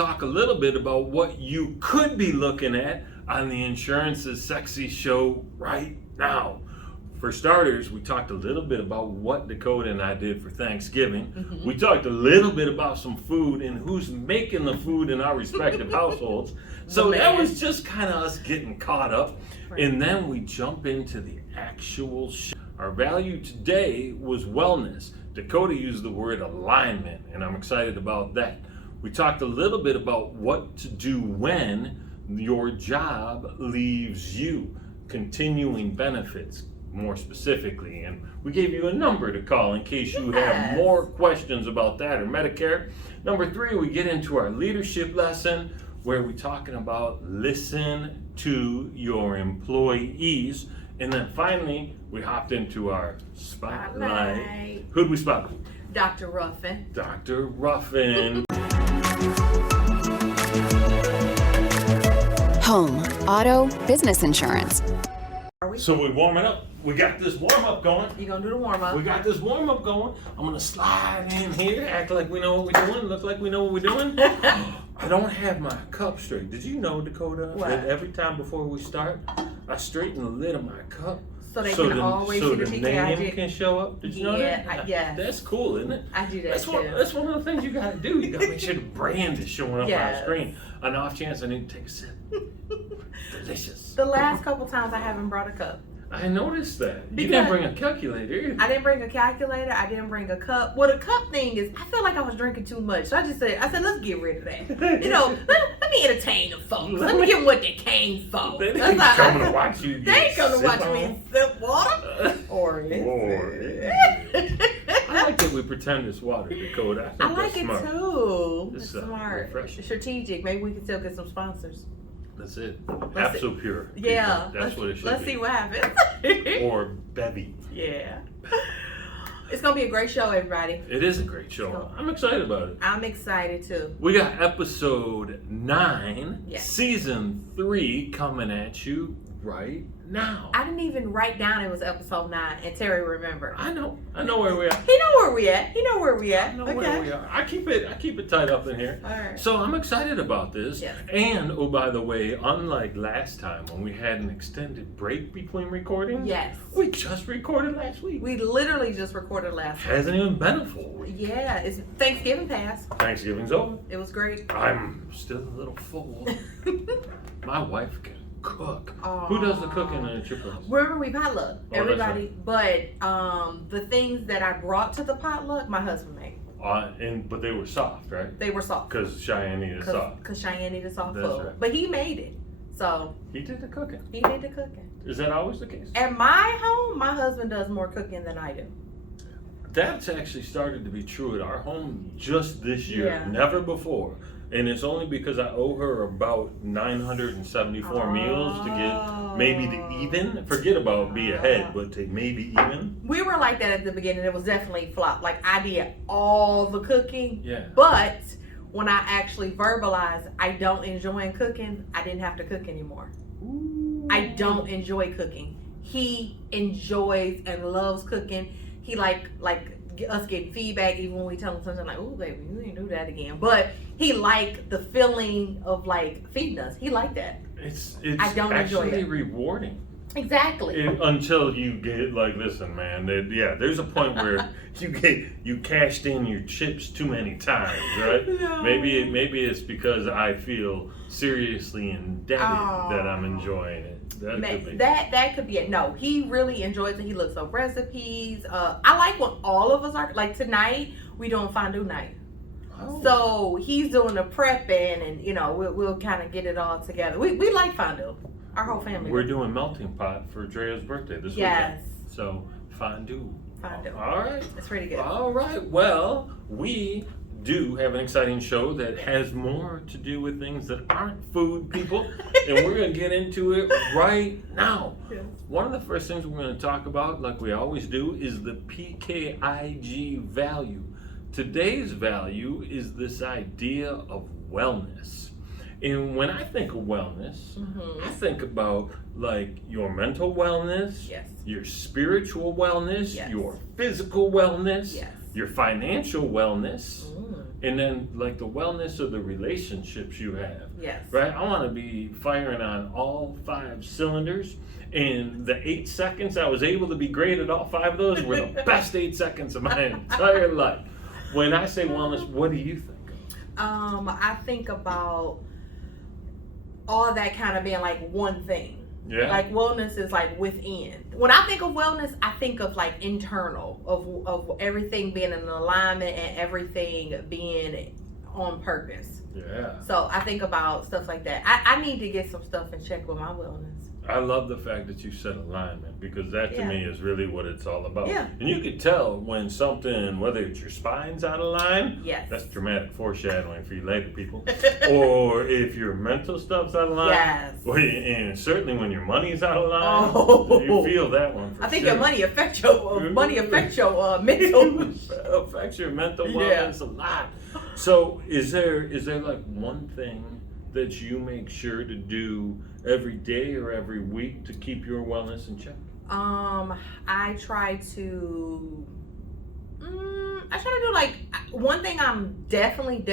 talk a little bit about what you could be looking at on the Insurance is Sexy show right now. For starters, we talked a little bit about what Dakota and I did for Thanksgiving. We talked a little bit about some food and who's making the food in our respective households. So that was just kind of us getting caught up. And then we jump into the actual show. Our value today was wellness. Dakota used the word alignment, and I'm excited about that. We talked a little bit about what to do when your job leaves you, continuing benefits more specifically, and we gave you a number to call in case you have more questions about that or Medicare. Number 3, we get into our leadership lesson where we're talking about listen to your employees. And then finally, we hopped into our spotlight. Who'd we spotlight? Dr. Ruffin. Dr. Ruffin. Home, auto, business insurance. So we're warming up. We got this warm-up going. You gonna do the warm-up? We got this warm-up going. I'm gonna slide in here, act like we know what we're doing, look like we know what we're doing. I don't have my cup straight. Did you know, Dakota, that every time before we start, I straighten the lid of my cup so they can always see the PKIG name can show up? Did you know that? Yeah. That's cool, isn't it? I do that that's too. That's one of the things you gotta do. You gotta make sure the brand is showing up on the screen. On the off chance I need to take a sip. Delicious. The last couple times I haven't brought a cup. I noticed that. You didn't bring a calculator either. I didn't bring a calculator. I didn't bring a cup. Well, the cup thing is, I feel like I was drinking too much. So I said, let's get rid of that. You know, let me entertain the folks. Let me give them what they came for. They ain't coming to watch you. They ain't coming to watch me sip water. Or I like that we pretend it's water, Dakota. I like it smart. Too. It's smart. Refreshing. Strategic. Maybe we can still get some sponsors. That's it. Absolute pure. Yeah. That's what it should be. Let's see what happens. Or Bevy. Yeah. It's going to be a great show, everybody. It is a great show. I'm excited about it. I'm excited too. We got episode 9, season 3 coming at you right now. I didn't even write down it was episode 9, and Terry remembered. I know where we are. He know where we at. Where we are. I keep it tied up in here. All right. So I'm excited about this. Yes. And oh, by the way, unlike last time when we had an extended break between recordings, we just recorded last week. We literally just recorded last week. Hasn't even been a full week. Yeah, it's Thanksgiving passed. Thanksgiving's over. It was great. I'm still a little full. My wife can cook. Who does the cooking at your place? Remember, we potluck everybody, right. but the things that I brought to the potluck, my husband made. But they were soft, right? They were soft. Because Cheyenne needed soft. Because Cheyenne needed soft That's food. right. But he made it. So He did the cooking. He did the cooking. Is that always the case? At my home, my husband does more cooking than I do. That's actually started to be true at our home just this year, never before. And it's only because I owe her about 974 meals to get maybe to even. Forget about be ahead, but to maybe even. We were like that at the beginning. It was definitely flop. Like I did all the cooking. Yeah. But when I actually verbalized I don't enjoy cooking, I didn't have to cook anymore. Ooh. I don't enjoy cooking. He enjoys and loves cooking. He like us getting feedback even when we tell him something like, "Oh, baby, you didn't do that again." But he liked the feeling of like feeding us. He liked that. It's I don't enjoy actually it. Rewarding. Exactly. Until you get like, listen, man. There's a point where you cashed in your chips too many times, right? No. Maybe it's because I feel seriously indebted that I'm enjoying it. That could be it. No, he really enjoys it. He looks up recipes. I like when all of us are like tonight. We doing fondue night. Oh. So he's doing the prepping, and we'll kind of get it all together. We like fondue. Our whole family. We're doing melting pot for Drea's birthday this weekend. So fondue. All right. That's pretty good. All right. Well, we do have an exciting show that has more to do with things that aren't food, people, and we're going to get into it right now. Yes. One of the first things we're going to talk about, like we always do, is the PKIG value. Today's value is this idea of wellness. And when I think of wellness, I think about like your mental wellness, your spiritual wellness, your physical wellness, your financial wellness, And then like the wellness of the relationships you have. Yes. Right? I want to be firing on all 5 cylinders. And the 8 seconds I was able to be great at all 5 of those were the best 8 seconds of my entire life. When I say wellness, what do you think of? I think about all that kind of being like one thing. Yeah. Like wellness is like within. When I think of wellness, I think of like internal, of everything being in alignment and everything being on purpose. Yeah. So I think about stuff like that. I need to get some stuff in check with my wellness. I love the fact that you said alignment, because that to me is really what it's all about. Yeah. And you could tell when something, whether it's your spine's out of line, Yes. that's dramatic foreshadowing for you later people, or if your mental stuff's out of line, Yes. and certainly when your money's out of line, Oh. you feel that one for I think sure. your money affects your mental. affects your mental wellness a lot. So is there like one thing that you make sure to do every day or every week to keep your wellness in check? I try to do like one thing I'm definitely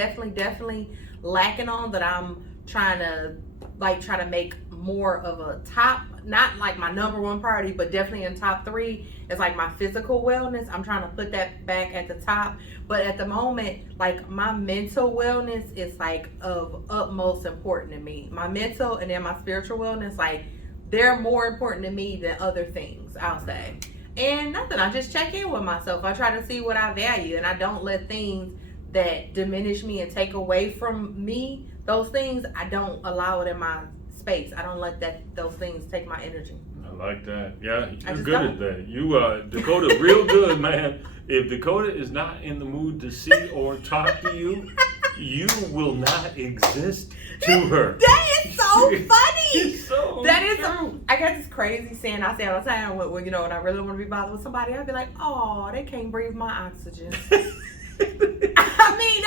lacking on, that I'm trying to make more of a top, not like my number 1 priority, but definitely in top 3 is like my physical wellness. I'm trying to put that back at the top. But at the moment, like my mental wellness is like of utmost importance to me. My mental and then my spiritual wellness, like they're more important to me than other things, I'll say. And nothing, I just check in with myself. I try to see what I value, and I don't let things that diminish me and take away from me, those things, I don't allow it in my space. I don't let those things take my energy. I like that. Yeah, you're just good don't. at that. You Dakota, real good, man. If Dakota is not in the mood to see or talk to you, you will not exist to her. That is so funny. It's so That is true. I got this crazy saying I say all the time when when I really want to be bothered with somebody, I'll be like, oh, they can't breathe my oxygen. I mean,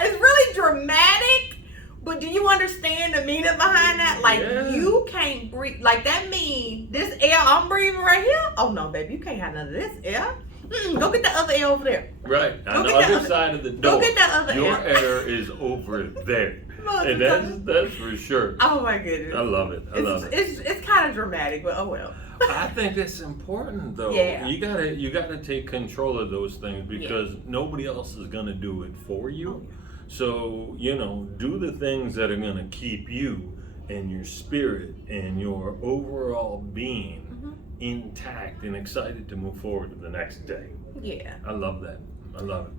it's really dramatic, but do you understand the meaning behind that? Like, you can't breathe. Like, that means this air I'm breathing right here, oh no, baby, you can't have none of this air. Go get the other air over there. Right, on the other side of the door. Go get that other Your air. air is over there. And that's for sure. Oh my goodness. I love it. I love it. It's kind of dramatic, but oh well. I think it's important though. Yeah. You gotta take control of those things, because nobody else is gonna do it for you. So, do the things that are gonna keep you and your spirit and your overall being intact and excited to move forward to the next day. Yeah. I love that. I love it.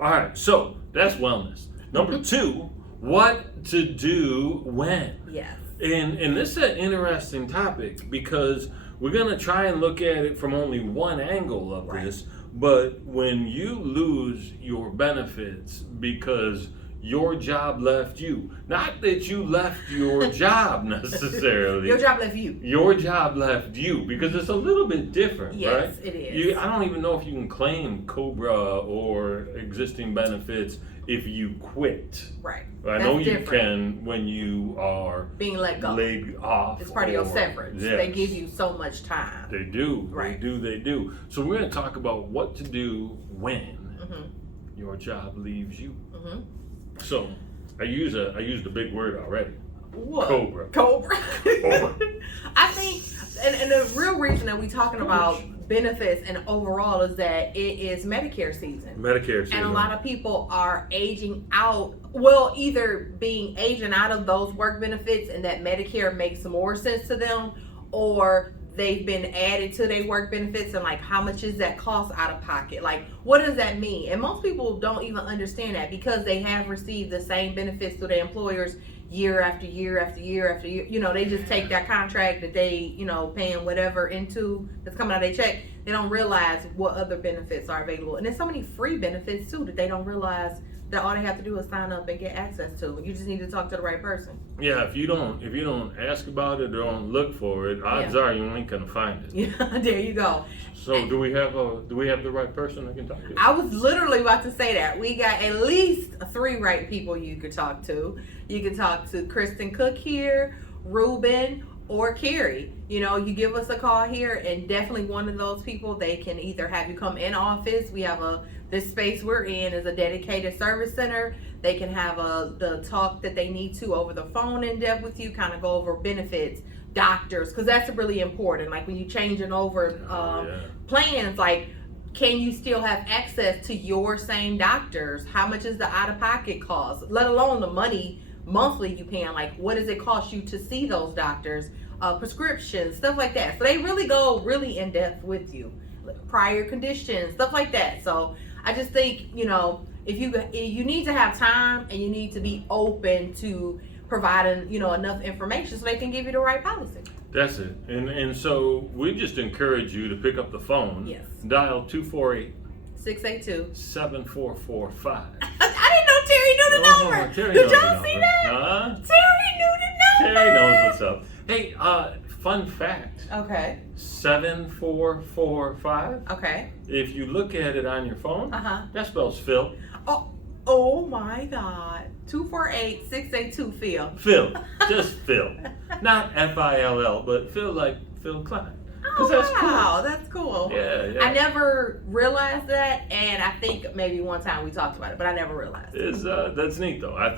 All right, so that's wellness. Number 2, what to do when. Yes. And this is an interesting topic, because we're going to try and look at it from only one angle of this. But when you lose your benefits because your job left you, not that you left your job necessarily. Your job left you. Your job left you, because it's a little bit different, right? Yes, it is. I don't even know if you can claim COBRA or existing benefits if you quit. Right. I know you can when you are being let go. Laid off. It's part of your severance. Yes. They give you so much time. They do. Right. They do. So we're going to talk about what to do when your job leaves you. So I used a big word already. What? COBRA. COBRA. I think, and the real reason that we're talking about benefits and overall is that it is Medicare season. Medicare season. And a lot of people are aging out. Well, either being aging out of those work benefits and that Medicare makes more sense to them, or they've been added to their work benefits, and like, how much is that cost out of pocket? Like, what does that mean? And most people don't even understand that, because they have received the same benefits through their employers year after year after year after year. They just take that contract that they, paying whatever into that's coming out of their check. They don't realize what other benefits are available. And there's so many free benefits too that they don't realize that all they have to do is sign up and get access to. You just need to talk to the right person. Yeah, if you don't ask about it or don't look for it, odds are you ain't gonna find it. Yeah, there you go. So do we have the right person I can talk to? I was literally about to say that. We got at least 3 right people you could talk to. You can talk to Kristen Cook here, Ruben, or Carrie. You know, you give us a call here, and definitely one of those people, they can either have you come in office. We have this space we're in is a dedicated service center. They can have the talk that they need to over the phone in depth with you, kind of go over benefits, doctors, because that's really important. Like when you changing over plans, like, can you still have access to your same doctors? How much is the out-of-pocket cost? Let alone the money monthly you paying. Like, what does it cost you to see those doctors? Prescriptions, stuff like that. So they really go really in depth with you. Prior conditions, stuff like that. So I just think, you know, if you need to have time, and you need to be open to providing, you know, enough information so they can give you the right policy. That's it. And so we just encourage you to pick up the phone. Yes. Dial 248 682 7445. I didn't know Terry knew the number. Terry Did knows y'all the see number. that? Huh? Terry knew the number. Terry knows what's up. Hey, fun fact. Okay. 7445. Okay. If you look at it on your phone, that spells Phil. Oh my God. 248-682 Phil. Phil. Just Phil. Not F-I-L-L, but Phil like Phil Klein. Oh, That's wow, cool. that's cool. Yeah. I never realized that, and I think maybe one time we talked about it, but I never realized. That's neat though. I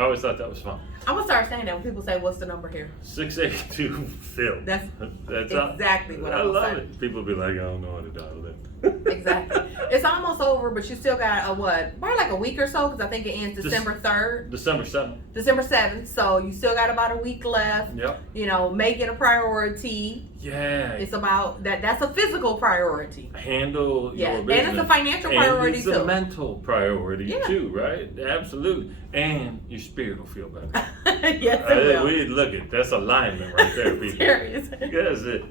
always thought that was fun. I'm gonna start saying that when people say, "What's the number here?" 682 Phil. That's exactly what I I'm love saying. it. People be like, I don't know how to dial it. Exactly. It's almost over, but you still got probably like a week or so, because I think it ends December 3rd. December 7th. December 7th. So you still got about a week left. Yep. You know, make it a priority. Yeah. It's about that. That's a physical priority. Handle your business. And it's a financial priority and too. it's a mental priority too, right? Absolutely. And your spirit will feel better. Yes, it will. Look, that's alignment right there, people. Serious.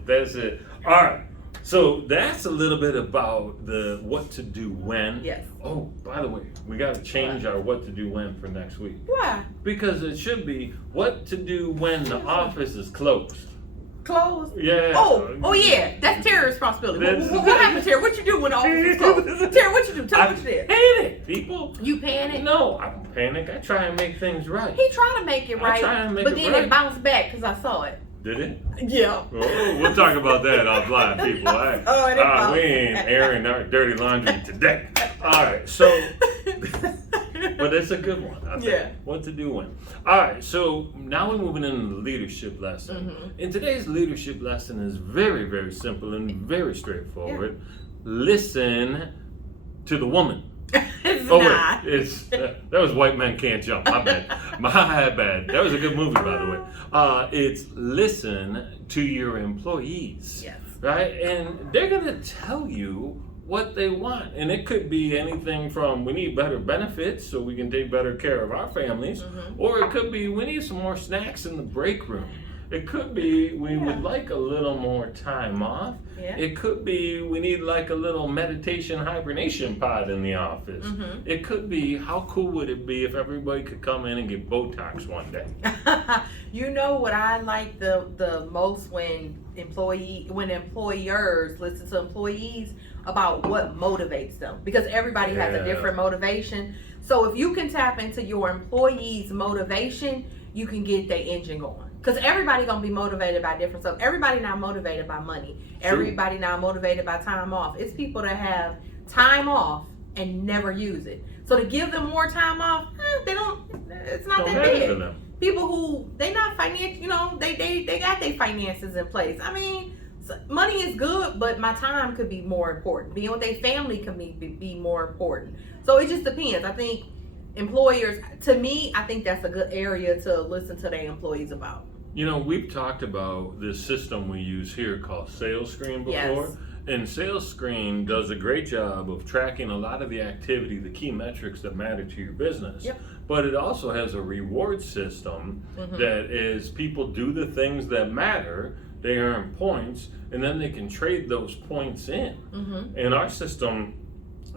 That's it. All right. So that's a little bit about the what to do when. Yes. Oh, by the way, we got to change our what to do when for next week. Why? Because it should be what to do when the office is closed. Closed? Yeah. Oh yeah. That's Terry's responsibility. What happened, Terry? What you do when the office is closed? Terry, what you do? Tell me what you did. Panic, people. You panic? No, I don't panic. I try and make things right. He tried to make it right, but then it bounced back because I saw it. Did it? Yeah. Oh, we'll talk about that offline, people. We ain't airing our dirty laundry today. All right, so, but it's a good one. I think. Yeah. What to do when. All right, so now we're moving into the leadership lesson. Mm-hmm. And today's leadership lesson is very, very simple and very straightforward. Yeah. Listen to the woman. It's not. Wait, that was White Men Can't Jump. My bad. My bad. That was a good movie, by the way. It's listen to your employees. Yes. Right? And they're going to tell you what they want. And it could be anything from we need better benefits so we can take better care of our families. Mm-hmm. Or it could be we need some more snacks in the break room. It could be we would like a little more time off. Yeah. It could be we need like a little meditation hibernation pod in the office. Mm-hmm. It could be how cool would it be if everybody could come in and get Botox one day? You know what I like the most when employers listen to employees about what motivates them, because everybody has a different motivation. So if you can tap into your employees' motivation, you can get their engine going. Because everybody gonna be motivated by different stuff. Everybody not motivated by money. True. Everybody not motivated by time off. It's people that have time off and never use it. So to give them more time off, it's not that big. People who they not financial, you know, they got their finances in place. I mean, money is good, but my time could be more important. Being with their family can be more important. So it just depends. I think employers, to me, I think that's a good area to listen to their employees about. You know, we've talked about this system we use here called Sales Screen before. Yes. And Sales Screen does a great job of tracking a lot of the activity, the key metrics that matter to your business. Yep. But it also has a reward system that is people do the things that matter, they earn points, and then they can trade those points in. And our system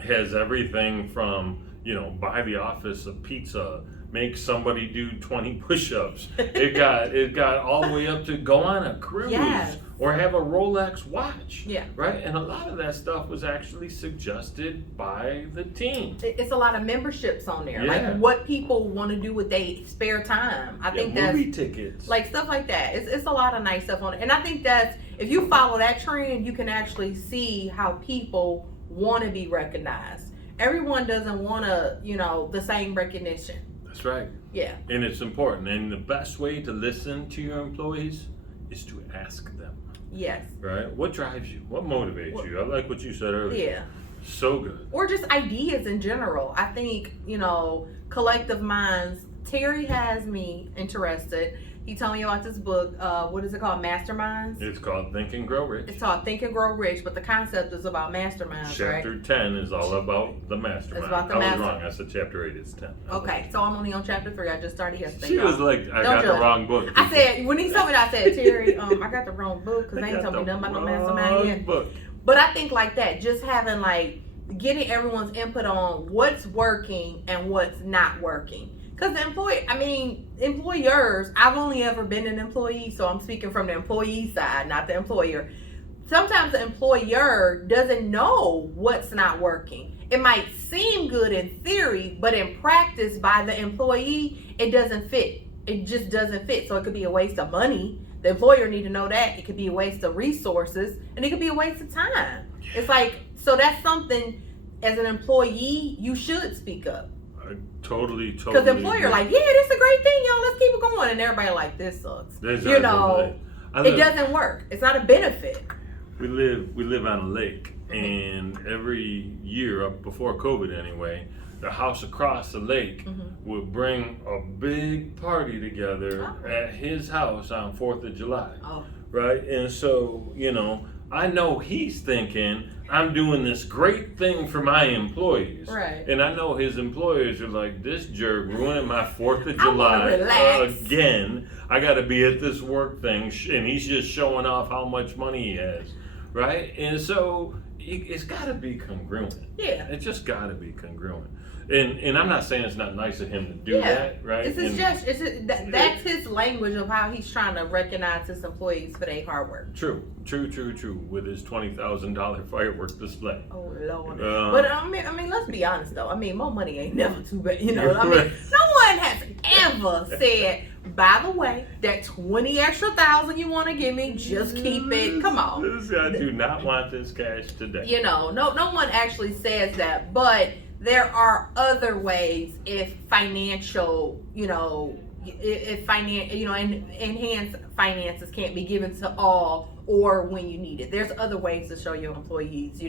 has everything from, you know, buy the office a pizza, make somebody do 20 push-ups. It got all the way up to go on a cruise or have a Rolex watch. Yeah. Right? And a lot of that stuff was actually suggested by the team. It's a lot of memberships on there. Yeah. Like what people want to do with their spare time. I think that's movie tickets. like stuff like that. It's a lot of nice stuff on it. And I think that's, if you follow that trend, you can actually see how people want to be recognized. Everyone doesn't want to, the same recognition. That's right. Yeah. And it's important. And the best way to listen to your employees is to ask them. Yes. Right? What drives you? What motivates you? I like what you said earlier. Yeah. So good. Or just ideas in general. I think, collective minds. Terry has me interested. He told me about this book. What is it called? Masterminds? It's called Think and Grow Rich. It's called Think and Grow Rich, but the concept is about masterminds, Chapter right? 10 is all about the mastermind. It's about the I was wrong. I said chapter 8 is 10. Okay, so I'm only on chapter 3. I just started yesterday. She was like, I got the wrong book. I said, when he told me that, I said, Terry, I got the wrong book because they ain't told me nothing about no mastermind yet. Book. But I think like that, just having getting everyone's input on what's working and what's not working. Because employers, I've only ever been an employee, so I'm speaking from the employee side, not the employer. Sometimes the employer doesn't know what's not working. It might seem good in theory, but in practice by the employee, it doesn't fit. It just doesn't fit. So it could be a waste of money. The employer need to know that. It could be a waste of resources, and it could be a waste of time. It's so that's something, as an employee, you should speak up. Totally. Because the employer yeah, this is a great thing, y'all. Let's keep it going. And everybody this sucks. It doesn't work. It's not a benefit. We live on a lake, and every year, up before COVID anyway, the house across the lake would bring a big party together at his house on 4th of July. Oh. Right? And so, I know he's thinking, I'm doing this great thing for my employees. Right. And I know his employers are like, this jerk ruining my 4th of July again. I got to be at this work thing. And he's just showing off how much money he has. Right? And so it's got to be congruent. Yeah. It's just got to be congruent. And I'm not saying it's not nice of him to do that, right? That's his language of how he's trying to recognize his employees for their hard work. True. With his $20,000 fireworks display. Oh Lord! But I mean, let's be honest though. I mean, more money ain't never too bad. No one has ever said, by the way, that 20 extra thousand you want to give me, just keep it. Come on. This guy do not want this cash today. No one actually says that, but there are other ways if financial, enhanced finances can't be given to all or when you need it. There's other ways to show your employees,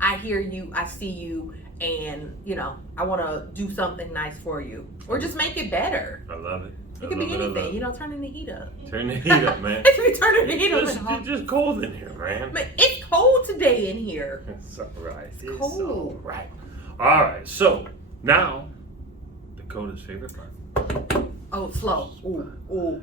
I hear you, I see you, and, I want to do something nice for you. Or just make it better. I love it. It could be anything, turning the heat up. Turn the heat up, man. It could be turning the heat up. It's just cold in here, man. But it's cold today in here. It's all right. It's cold. Right. All right, so now Dakota's favorite part. Oh, slow.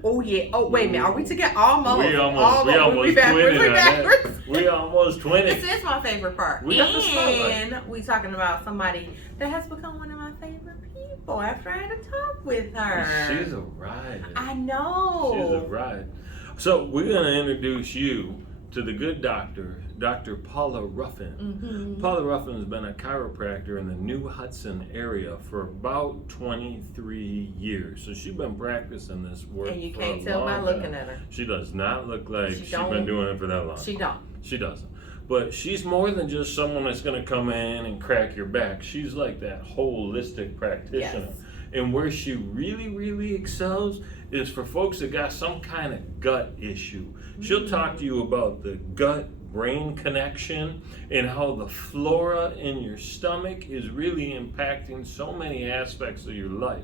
Oh, yeah. Oh, wait a minute. Are we together? Almost. We almost backwards. We almost twinning. This is my favorite part. And we talking about somebody that has become one of my favorite people after I had to talk with her. She's a ride. I know. She's a ride. So we're going to introduce you to the good doctor, Dr. Paula Ruffin. Paula Ruffin has been a chiropractor in the New Hudson area for about 23 years. So she's been practicing this work for a long time. And you can't tell by looking at her. She does not look like she's been doing it for that long. She don't. She doesn't. But she's more than just someone that's going to come in and crack your back. She's like that holistic practitioner. Yes. And where she really, really excels is for folks that got some kind of gut issue. She'll talk to you about the gut-brain connection and how the flora in your stomach is really impacting so many aspects of your life.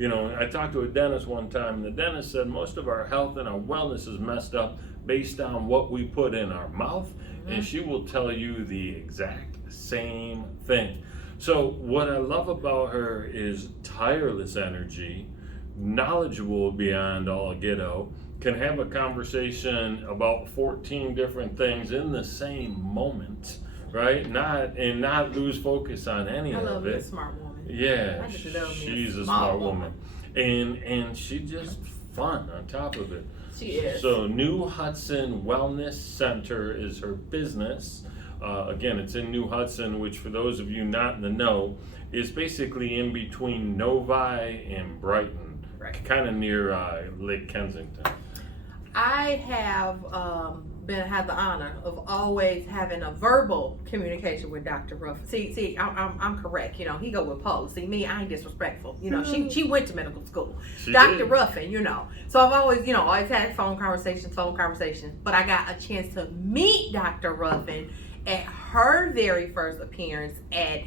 I talked to a dentist one time, and the dentist said most of our health and our wellness is messed up based on what we put in our mouth, and she will tell you the exact same thing. So what I love about her is tireless energy, knowledgeable beyond all get-out, can have a conversation about 14 different things in the same moment, right? Not lose focus on any of it. I love a smart woman. Yeah, she's a smart woman. and she's just fun on top of it. She is. So New Hudson Wellness Center is her business. Again, it's in New Hudson, which for those of you not in the know, is basically in between Novi and Brighton, kind of near Lake Kensington. I have had the honor of always having a verbal communication with Dr. Ruffin. See, I'm correct. You know, he go with Paula. See, me, I ain't disrespectful. You know, she went to medical school. Dr. Ruffin, you know. So I've always had phone conversations. But I got a chance to meet Dr. Ruffin at her very first appearance at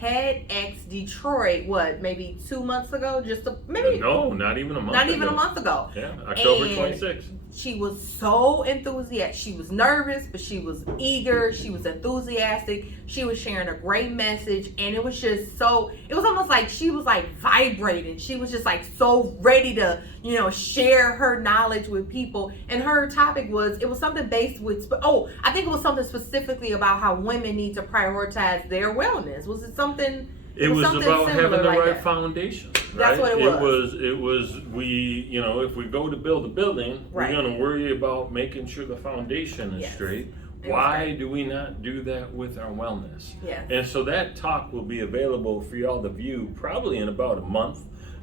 TEDx Detroit, maybe 2 months ago? No, not even a month ago. Not even a month ago. Yeah, October 26th. She was so enthusiastic. She was nervous, but she was eager. She was enthusiastic. She was sharing a great message, and it was just so, it was almost like she was like vibrating. She was just like so ready to, you know, share her knowledge with people. And her topic was, it was something based with, I think it was something specifically about how women need to prioritize their wellness. Was it something? It was about having the right foundation. Right? That's what it was. It was we, you know, if we go to build a building, we're going to worry about making sure the foundation is straight. Why do we not do that with our wellness? Yes. And so that talk will be available for y'all to view probably in about a month.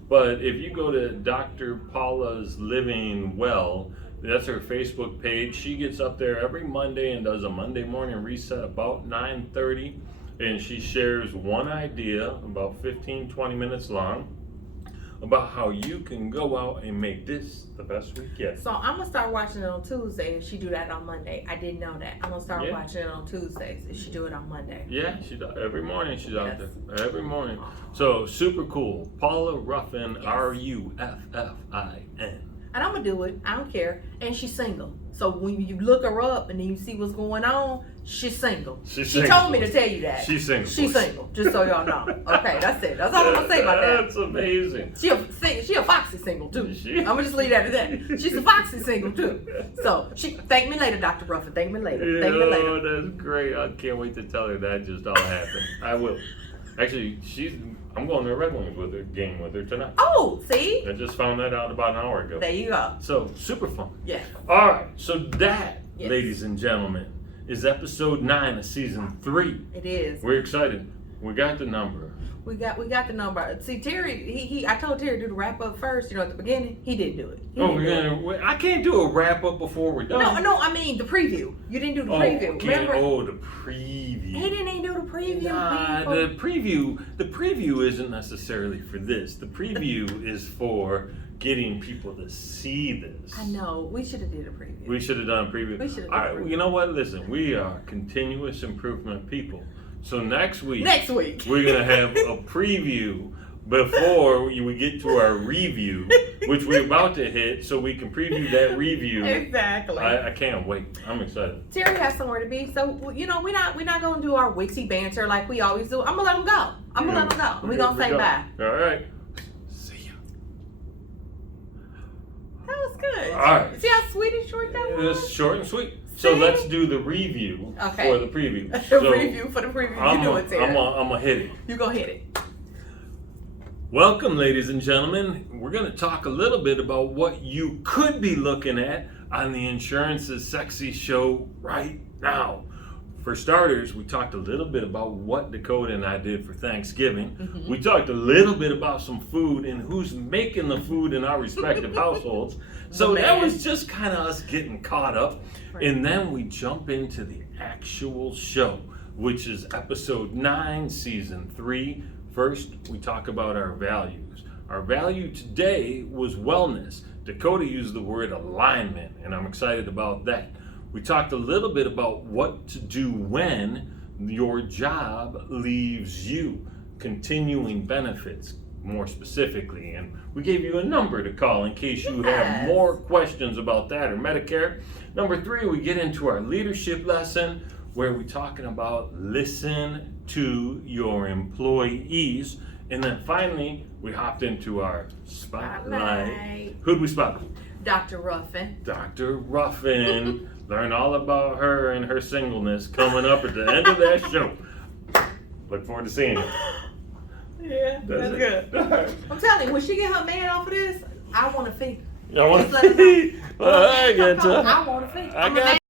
But if you go to Dr. Paula's Living Well, that's her Facebook page. She gets up there every Monday and does a Monday morning reset about 9:30. And she shares one idea, about 15-20 minutes long, about how you can go out and make this the best week yet. So I'm gonna start watching it on Tuesday if she do that on Monday. I didn't know that. I'm gonna start watching it on Tuesdays if she do it on Monday. Yeah, she does. Every morning she's out there. Every morning. So super cool. Paula Ruffin, Ruffin. And I'm gonna do it. I don't care. And she's single. So when you look her up and then you see what's going on, she's single. She told me to tell you that. She's single. She's single. Just so y'all know. Okay, that's it. That's all I'm gonna say about that. That's amazing. She a foxy single too. I'm gonna just leave that at that. She's a foxy single too. So thank me later, Dr. Ruffin. Thank me later. Thank me later. Oh, that's great. I can't wait to tell her that just all happened. I will. Actually, I'm going to a Red Wings game with her tonight. Oh, see? I just found that out about an hour ago. There you go. So, super fun. Yeah. All right. So that, ladies and gentlemen, is episode 9 of season 3. It is. We're excited. We got the number. We got the number. See, Terry, I told Terry to do the wrap up first, you know, at the beginning. He didn't do it. I can't do a wrap up before we're done. No, I mean the preview. You didn't do the preview. Remember? The preview. He didn't do the preview. Nah, the preview isn't necessarily for this. The preview is for getting people to see this. I know. We should have did a preview. We should have done a preview. We should have All done a right, preview. you know what? Listen, we are continuous improvement people. So next week, we're going to have a preview before we get to our review, which we're about to hit, so we can preview that review. Exactly. I can't wait. I'm excited. Terry has somewhere to be, so you know we're not gonna do our wixie banter like we always do. I'm gonna let him go. We're gonna say bye. All right. See ya. That was good. All right. See how sweet and short that was? It's short and sweet. So let's do the review for the preview. Review for the preview. You do it, Terry. I'm gonna hit it. You gonna hit it. Welcome, ladies and gentlemen. We're going to talk a little bit about what you could be looking at on the Insurance's Sexy Show right now. For starters, we talked a little bit about what Dakota and I did for Thanksgiving. Mm-hmm. We talked a little bit about some food and who's making the food in our respective households. So that was just kind of us getting caught up. Right. And then we jump into the actual show, which is episode 9, season 3. First, we talk about our values. Our value today was wellness. Dakota used the word alignment, and I'm excited about that. We talked a little bit about what to do when your job leaves you, continuing benefits more specifically. And we gave you a number to call in case you have more questions about that or Medicare. Number 3, we get into our leadership lesson where we're talking about listen to your employees. And then finally, we hopped into our spotlight. Who'd we spotlight? Dr. Ruffin. Dr. Ruffin. Learn all about her and her singleness coming up at the end of that show. Look forward to seeing you. Yeah, that's good. I'm telling you, when she get her man off of this, I want a fee. I want Just let her to know. feed. Well, I got I you. want a fee. I I'm got